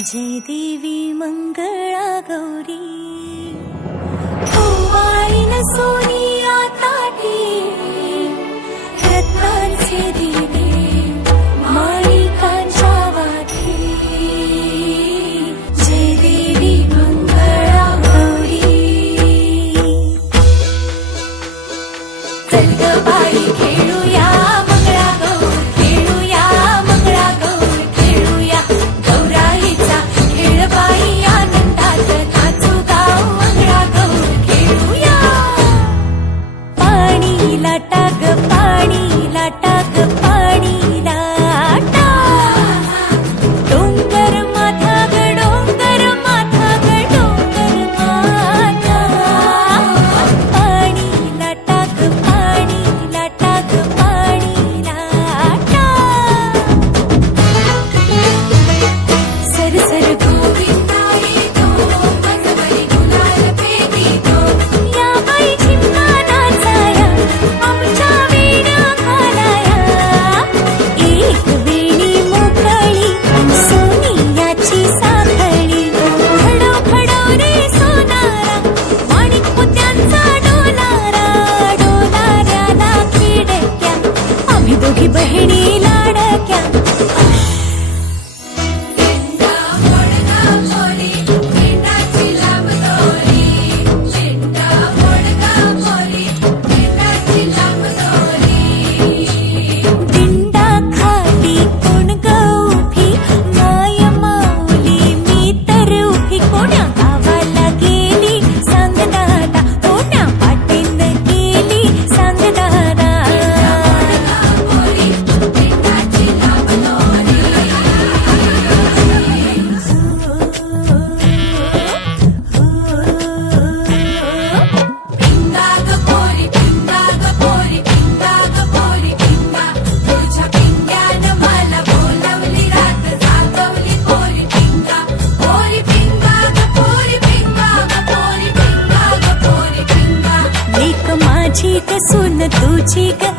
जय देवी मंगळा गौरी ओवाळीन सोनिया ताटी रत्नांचे दिवे माणिकांच्या वाटी जय देवी मंगळा गौरी चल ग बाई खेळूया बहिणी लाडक्या दिंडा खाली कोण गौफी माय माऊली मी तर उभी कोण्या गावाला गेली सांग दादा कोण्या पाटीन गेली सांग दादा माझी ग सून तुझी ग